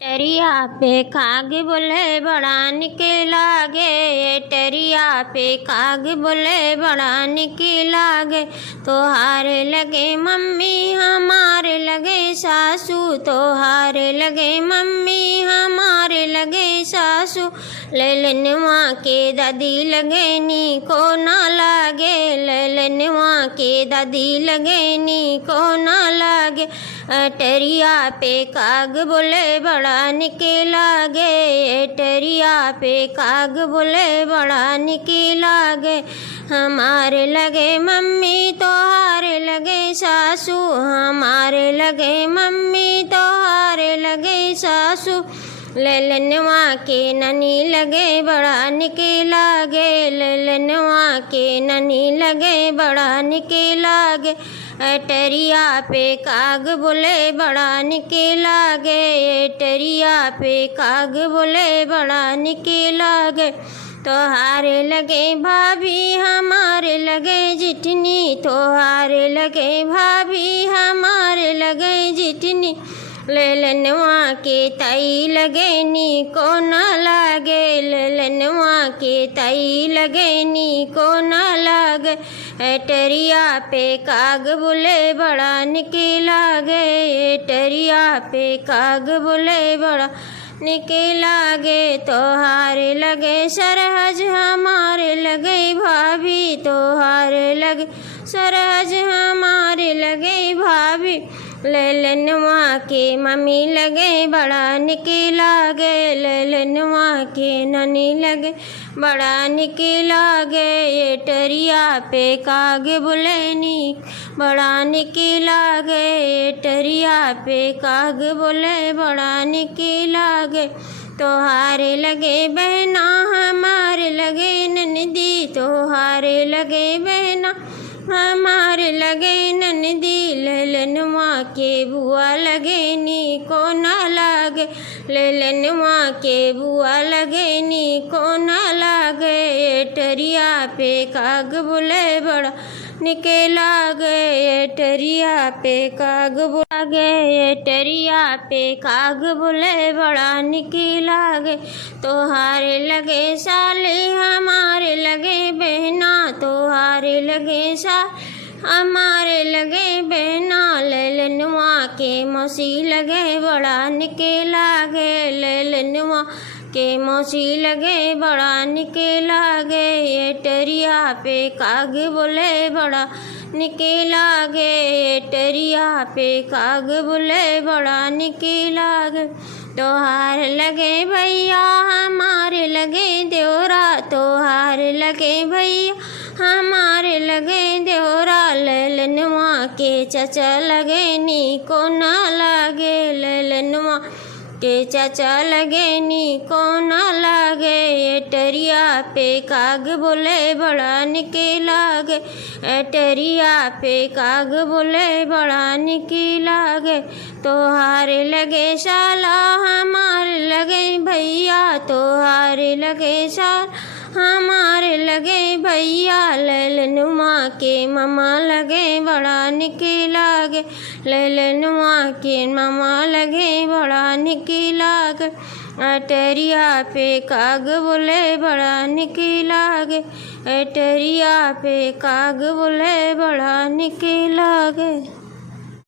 टरिया पे काग बोले बड़ा निके लागे, टरिया पे काग बोले बड़ा निके लागे। तोहारे लगे मम्मी हमारे लगे सासू, तोहारे लगे मम्मी हमारे लगे सासू। ललनवा के दादी लगे नी को ना लागे, ललनवा के दादी लगे नी को ना लागे। टरिया पे काग बोले बड़ा निके लागे, टरिया पे काग बोले बड़ा निके लागे। हमारे लगे मम्मी तोहारे लगे सासू, हमारे लगे मम्मी तोहारे लगे सासू। ललनवा के ननी लगे बड़ा निके लागे, ललनवा के ननी लगे बड़ा निके लागे। टरिया पे काग बोले बड़ा निके लागे, टरिया पे काग बोले बड़ा निके लागे। तोहारे लगे भाभी हमारे लगे जिठनी, तोहारे लगे भाभी हमारे लगे जिठनी। ललनवा के ताई लगे नी को ना लागे, ललनवा के ताई लगे नी को ना लागे। टरिया पे काग बोले बड़ा निके लागे, टरिया पे काग बोले बड़ा निके लागे। तोहारे लगे सरहज हमारे लगे भाभी, तोहारे लगे सरहज हमारे लगे भाभी। ललनवा के मम्मी लगे बड़ा निके लागे, ललनवा के ननी लगे बड़ा निके लागे। ये टरिया पे काग बोले नी बड़ा निके लागे, ये टरिया पे काग बोले बड़ा निके लागे। तोहारे लगे बहना हमारे लगे ननदी, तोहारे लगे बहना हमारे लगे ननदी। ललनवा के बुआ लगे नी को ना लागे, ललनवा के बुआ लगे नी को ना लागे। टरिया पे काग बोले बड़ा निके लागे, टरिया पे काग लागे, टरिया पे काग बोले बड़ा निके लागे। तोहारे लगे साले हमारे लगे बहना, तोहारे लगे साले हमारे लगे बहना। ललनवा के मौसी लगे बड़ा निके लागे, ललनवा के मौसी लगे बड़ा निके लागे। ये टरिया पे काग बोले बड़ा निके लागे, ये टरिया पे काग बोले बड़ा निके लागे। तोहार लगे भैया हमारे लगे देवरा, तोहार लगे भैया हमारे लगे देवरा। ललनवा के चाचा लगे नी को ना लागे, ललनवा के चाचा लगे नी को ना लागे। ये टरिया पे काग बोले बड़ा निके लागे, टरिया पे काग बोले बड़ा निके लागे। तोहारे लगे शाला हमारे लगे भैया, तोहारे लगे शाला हमारे लगे भैया। ललनवा के मामा लगे बड़ा निके लागे, ललनवा के मामा लगे बड़ा निके लागे। टरिया पे काग बोले बड़ा निके लागे, टरिया पे काग बोले बड़ा निके लागे।